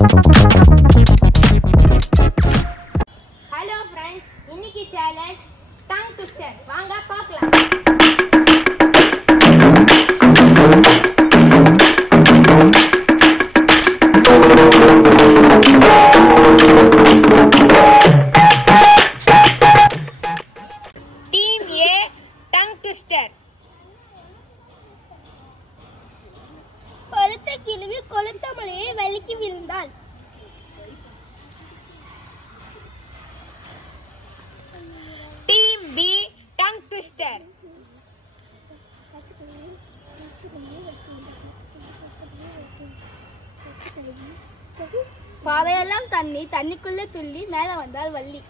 Hello friends, இன்னைக்கு challenge tongue twister. வாங்க பார்க்கலாம். Team A tongue twister. பழுத்த கிழவி கொளுத்த மலையை வலிக்கி விழுந்தாள். Team B tongue twister. பாதையெல்லாம் தண்ணி, தண்ணிக்குள்ளே துள்ளி மேல வந்தாள் வள்ளி.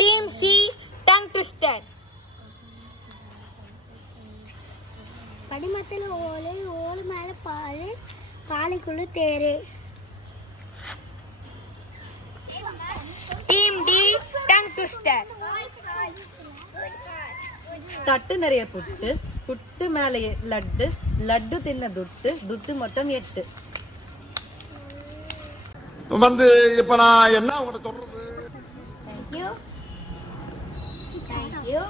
Team C tongue twister. படிமத்தில் ஓலை, ஓலை மேல பால், பாலைக்குள்ள தேரு. Team D tongue twister. தட்டு நிறைய புட்டு, புட்டு மேலே லட்டு, லட்டு தின்ன துட்டு, துட்டு மொத்தம் 8. வந்து இப்ப நான் என்ன உங்கள்கிட்ட சொல்றது? Thank you thank you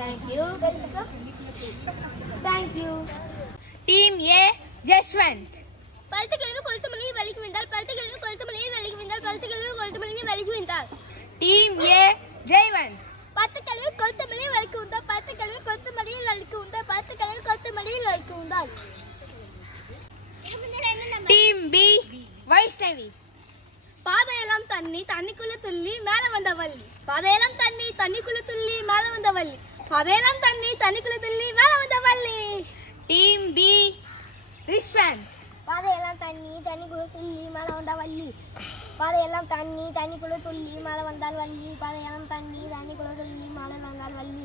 thank you thank you. Team A Jaswant. பழுத்த கிழவி கொளுத்த மலையை வலிக்கி விழுந்தாள். பழுத்த கிழவி கொளுத்த மலையை வலிக்கி விழுந்தாள். பழுத்த கிழவி கொளுத்த மலையை வலிக்கி விழுந்தாள். Team A Jayawant. பத்து கிழவி கொளுத்த மலையை வலிக்கி விழுந்தாள். பத்து கிழவி கொளுத்த மலையில் வலிக்கி விழுந்தாள். பத்து கிழவி கொளுத்த மலையில் வலிக்கி விழுந்தாள். Team B Vaishnavi. பாதையெல்லாம் தண்ணி, தண்ணிக்குள்ள துள்ளி மேல வந்த வள்ளி. பாதையெல்லாம் தண்ணி, தண்ணிக்குள்ள துள்ளி மேல வந்த வள்ளி. பாதையெல்லாம் தண்ணி, தண்ணிக்குள்ள துள்ளி மேல வந்த வள்ளி. Team B Rishwanth. பாதையெல்லாம் தண்ணி, தண்ணிக்குள்ள துள்ளி மேல வந்த வள்ளி. பாதையெல்லாம் தண்ணி, தண்ணிக்குள்ள துள்ளி மேல வந்தாள் வள்ளி. பாதையெல்லாம் தண்ணி, தண்ணிக்குள்ள துள்ளி மேல வந்தாள் வள்ளி.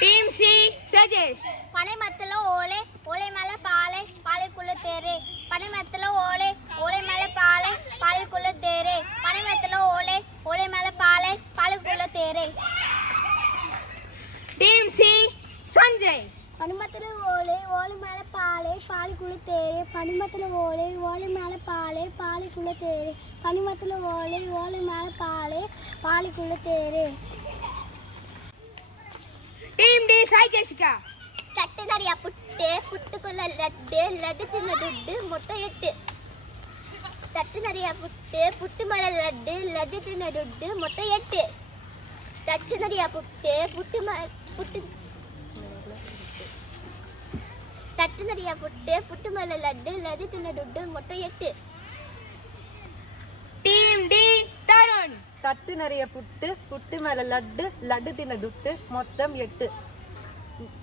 Team C Sajesh. பனை மரத்துல ஓலை, ஓலை மேல பாலை, பாலைக்குள்ள தேரு. பனை மரத்துல ஓலை, ஓலை மேல பாலை, பாலைக்குள்ள தேரு. பனை மரத்துல ஓலை, ஓலை மேல பாலை, பாலைக்குள்ள தேரு. Team C Sanjay. பனிமரத்துல ஓலை, ஓலை மேல பாலை, பாலைக்குள்ள தேரு. பனிமரத்துல ஓலை, ஓலை மேல பாலை, பாலைக்குள்ள தேரு. பனிமரத்துல ஓலை, ஓலை மேல பாலை, பாலைக்குள்ள தேரு. Team D Saikeshika. தட்டு நிறைய புட்டு, புட்டுக்குள்ள லட்டு, லட்டு தின்ன துட்டு மொட்டை 8. தட்டு நிறைய புட்டு, புட்டு மேல லட்டு, லட்டு தின்ன துட்டு மொட்டை 8. தட்டு நிறைய புட்டு, தட்டு நிறைய புட்டு, புட்டு மேல லட்டு, லட்டு தின்ன துட்டு மொட்டை 8. Team D Tarun. தட்டு நிறைய புட்டு, புட்டு மேலே லட்டு, லட்டு தின்ன துட்டு மொத்தம் 8.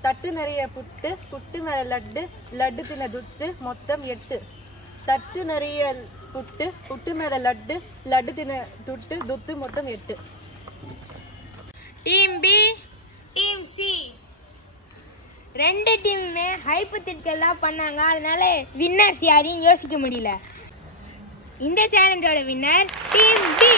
தட்டு நிறைய புட்டு, புட்டு மேலே லட்டு, லட்டு தின்ன துட்டு மொத்தம் 8. தட்டு நிறைய புட்டு, புட்டு மேலே லட்டு, லட்டு தின்ன துட்டு, துட்டு மொத்தம் 8. Team B team C. ரெண்டு டீமுமே ஹைப்போதெட்டிக்கல் பண்ணாங்க, அதனால வின்னர்ஸ் யாரையும் யோசிக்க முடியல. இந்த சேலஞ்சோட வின்னர் டீம் பி.